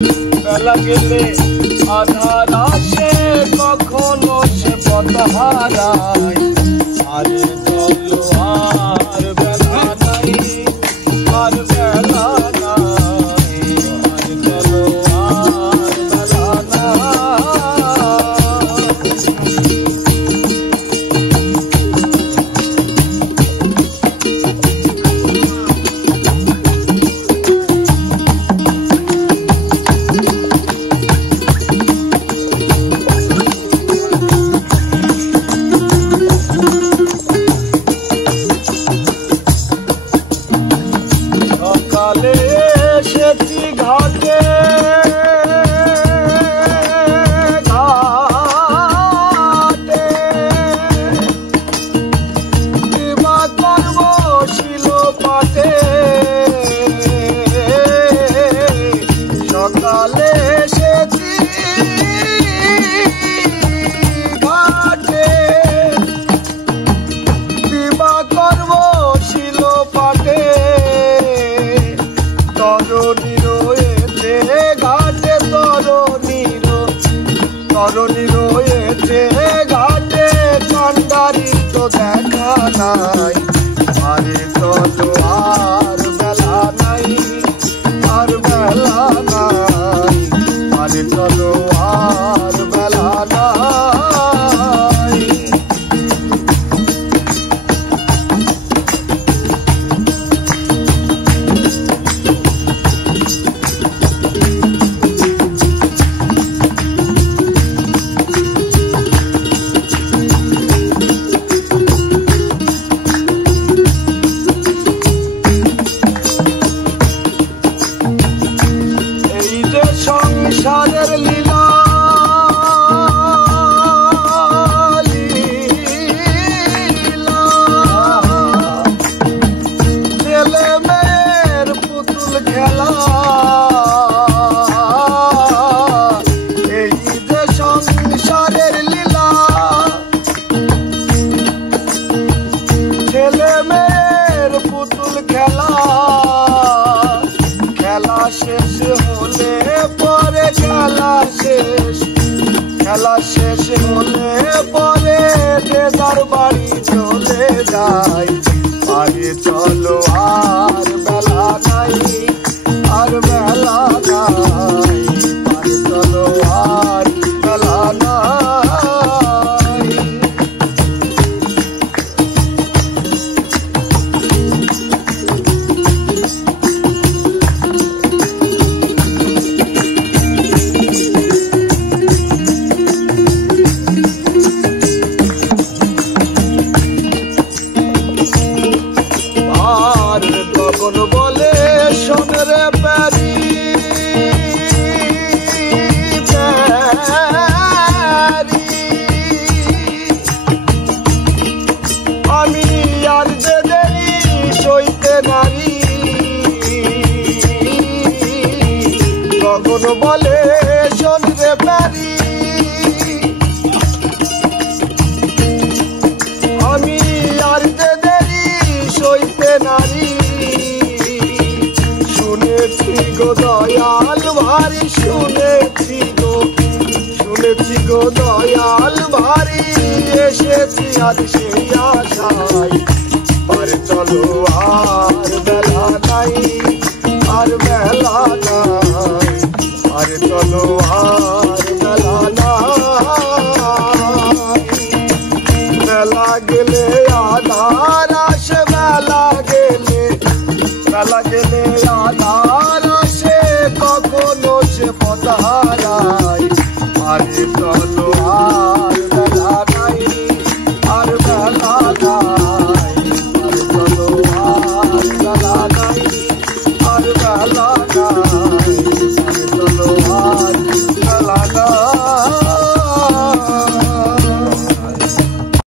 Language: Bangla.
বেলা গেলে আধার আসে, কখনো সে পথ হারায়। আরে চলো আর বেলা নাই, আর বেলা নাই, আরে চলো আর বেলা নাই। সকালে এসেছি ঘাটে, ঘাটে বিমা করব শিল পাটে। সকালে এসেছি ঘাটে, বিমা করব শিল পাটে। তরণী রয়েছে ঘাটে, তরণী রয়েছে ঘাটে, কান্ডারি তো দেখা নাই। আরে চলো আর বেলা নাই, আর বেলা নাই, আরে চলো আর বেলা নাই। সংসারের লীলা, লীলা ছেলে মেয়ের পুতুল খেলা। এই যে সংসারের লীলা, ছেলে মেয়ের পুতুল খেলা। খেলা শেষ হলে পরে, খেলা শেষ হলে পরে যে যার বাড়ি চলে যায়। আরে চলো আর বেলা নাই, আর বেলা নাই, আরে চলো আর বেলা নাই। গগন বলে শোন রে প্যারি, প্যারি আমি আর যে দেরি সইতে নারী। গগন বলে শোন রে প্যারি, আমি আর যে দেরি সইতে নারী। শুনেছি গো দয়াল ভারি, শুনেছি গো দয়াল ভারি, এসেছি আজ সেই আশায়। আর চলো আর বেলা নাই, আর বেলা নাই, আর চলো আর বেলা নাই। বেলা গেলে আধার আসে,